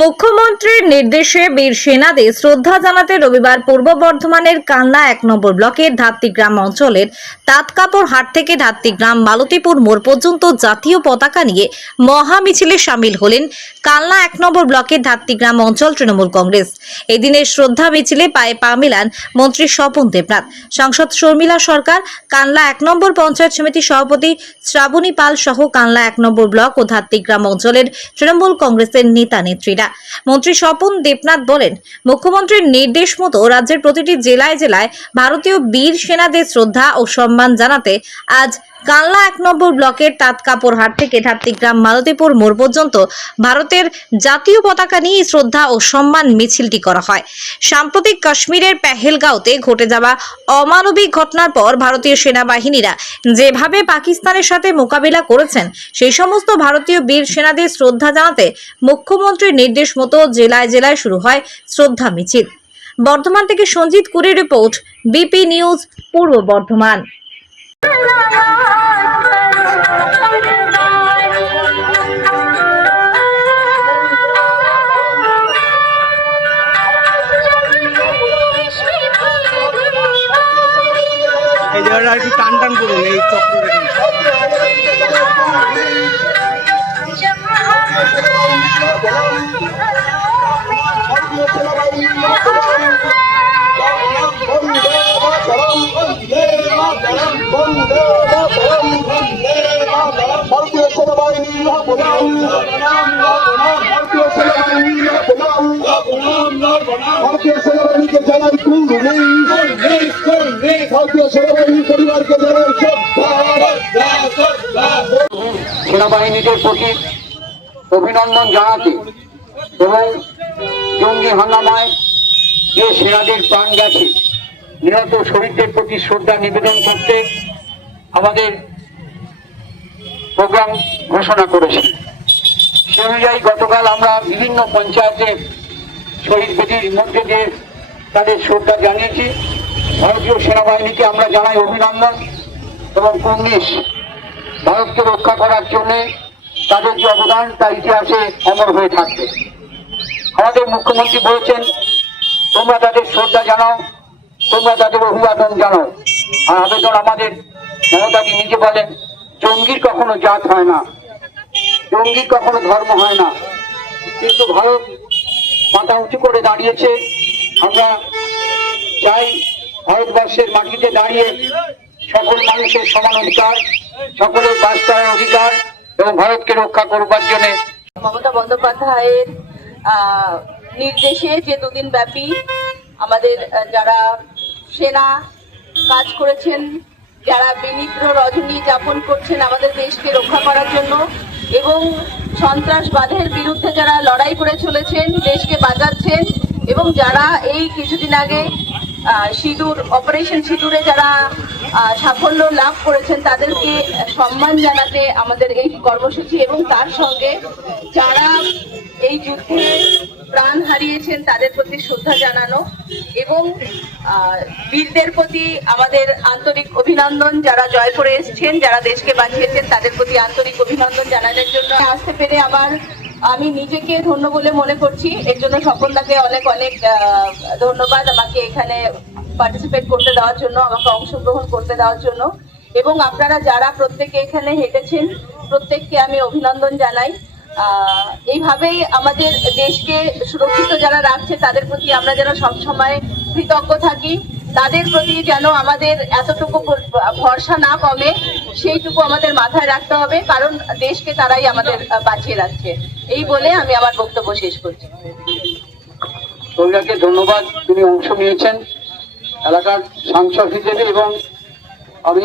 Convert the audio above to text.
মুখ্যমন্ত্রীর নির্দেশে বীর সেনাদের শ্রদ্ধা জানাতে রবিবার পূর্ব বর্ধমানের কালনা ১ নম্বর ব্লকের ধাত্রীগ্রাম অঞ্চলের তাঁতকাপড় হাট থেকে ধাত্রীগ্রাম মালতীপুর মোড় পর্যন্ত জাতীয় পতাকা নিয়ে মহা মিছিলে সামিল হলেন কালনা ১ নম্বর ব্লকের ধাত্রীগ্রাম অঞ্চল তৃণমূল কংগ্রেস। এদিনের শ্রদ্ধা মিছিলে পায়ে পা মিলান মন্ত্রী স্বপন দেবনাথ, সাংসদ শর্মিলা সরকার, কালনা ১ নম্বর পঞ্চায়েত সমিতি সভাপতি শ্রাবণী পাল সহ কালনা ১ নম্বর ব্লক ও ধাত্রীগ্রাম অঞ্চলের তৃণমূল কংগ্রেসের নেতা নেত্রীরা। মন্ত্রী স্বপন দেবনাথ বলেন, মুখ্যমন্ত্রীর নির্দেশ মতো রাজ্যের প্রতিটি জেলায় জেলায় ভারতীয় বীর সেনাদের শ্রদ্ধা ও সম্মান জানাতে আজ কালনা ১ নম্বর ব্লকের তাঁতকাপড় হাট থেকে ধাত্রীগ্রাম মালতীপুর মোড় পর্যন্ত ভারতের জাতীয় পতাকা নিয়ে শ্রদ্ধা ও সম্মান মিছিলটি করা হয়। সাম্প্রতিক কাশ্মীরের পেহেলগাঁওতে ঘটে যাওয়া অমানবিক ঘটনার পর ভারতীয় সেনাবাহিনীরা যেভাবে পাকিস্তানের সাথে মোকাবিলা করেছেন, সেই সমস্ত ভারতীয় বীর সেনাদের শ্রদ্ধা জানাতে মুখ্যমন্ত্রীর নির্দেশ মতো জেলায় জেলায় শুরু হয় শ্রদ্ধা মিছিল। বর্ধমান থেকে সঞ্জিত কুরির রিপোর্ট, বিপি নিউজ পূর্ব বর্ধমান। এই জায়গাটা একটু টান টান করুন, এই চক্র ভারতীয় সেনাবাহিনী ভারতীয় সেনাবাহিনীকে জানাই ভারতীয় সেনাবাহিনী পরিবারকে জানাই সেনাবাহিনীদের প্রতি অভিনন্দন জানাতে এবং জঙ্গি হাঙ্গামায় যে সেনাদের প্রাণ গেছে নিহত শহীদদের প্রতি শ্রদ্ধা নিবেদন করতে আমাদের প্রোগ্রাম ঘোষণা করেছে। সে অনুযায়ী গতকাল আমরা বিভিন্ন পঞ্চায়েতে শহীদ বেদির মধ্যে দিয়ে তাদের শ্রদ্ধা জানিয়েছি। ভারতীয় সেনাবাহিনীকে আমরা জানাই অভিনন্দন এবং কংগ্রেস ভারতকে রক্ষা করার জন্য তাদের যে অবদান তা ইতিহাসে অমর হয়ে থাকবে। আমাদের মুখ্যমন্ত্রী বলেছেন, তোমরা তাদের শ্রদ্ধা জানাও, তোমরা তাদের অভিবাদন জানাও। আর আবেদন আমাদের মমতাজি নিজে বলেন, জঙ্গির কখনো জাত হয় না, জঙ্গির কখনো ধর্ম হয় না, কিন্তু ভারত মাথা উঁচু করে দাঁড়িয়েছে। আমরা চাই ভারতবর্ষের মাটিতে দাঁড়িয়ে সকল মানুষের সমান অধিকার, সকলের বাস করার অধিকার এবং ভারতকে রক্ষা করবার জন্য মমতা বন্দ্যোপাধ্যায়ের নির্দেশে যে দুদিন ব্যাপী আমাদের যারা সেনা কাজ করেছেন, যারা বিনিদ্র রজনী যাপন করছেন আমাদের দেশকে রক্ষা করার জন্য এবং সন্ত্রাসবাদের বিরুদ্ধে যারা লড়াই করে চলেছেন, দেশকে বাঁচাচ্ছেন এবং যারা এই কিছুদিন আগে অপারেশন সিঁদুরে যারা সাফল্য লাভ করেছেন তাদেরকে সম্মান জানাতে আমাদের এই কর্মসূচি এবং তার সঙ্গে যারা এই যুদ্ধে প্রাণ হারিয়েছেন তাদের প্রতি শ্রদ্ধা জানানো এবং বীরদের প্রতি আমাদের আন্তরিক অভিনন্দন, যারা জয় করে এসেছেন, যারা দেশকে বাঁচিয়েছেন তাদের প্রতি আন্তরিক অভিনন্দন জানানোর জন্য আসতে পেরে আমি নিজেকে ধন্য বলে মনে করছি। এর জন্য স্বপনদাকে অনেক অনেক ধন্যবাদ আমাকে এখানে পার্টিসিপেট করতে দেওয়ার জন্য, আমাকে অংশগ্রহণ করতে দেওয়ার জন্য এবং আপনারা যারা প্রত্যেকে এখানে হেঁটেছেন প্রত্যেককে আমি অভিনন্দন জানাই। এইভাবেই আমাদের দেশকে সুরক্ষিত যারা রাখছে তাদের প্রতি আমরা যেন সবসময় কৃতজ্ঞ থাকি, তাদের প্রতি যেন আমাদের এতটুকু ভরসা না কমে সেইটুকু আমাদের মাথায় রাখতে হবে, কারণ দেশকে তারাই আমাদের বাঁচিয়ে রাখছে। এই বলে আমি আমার বক্তব্য শেষ করছি। সৌর্যকে ধন্যবাদ, তিনি অংশ নিয়েছেন এলাকার সাংসদ হিসেবে এবং আমি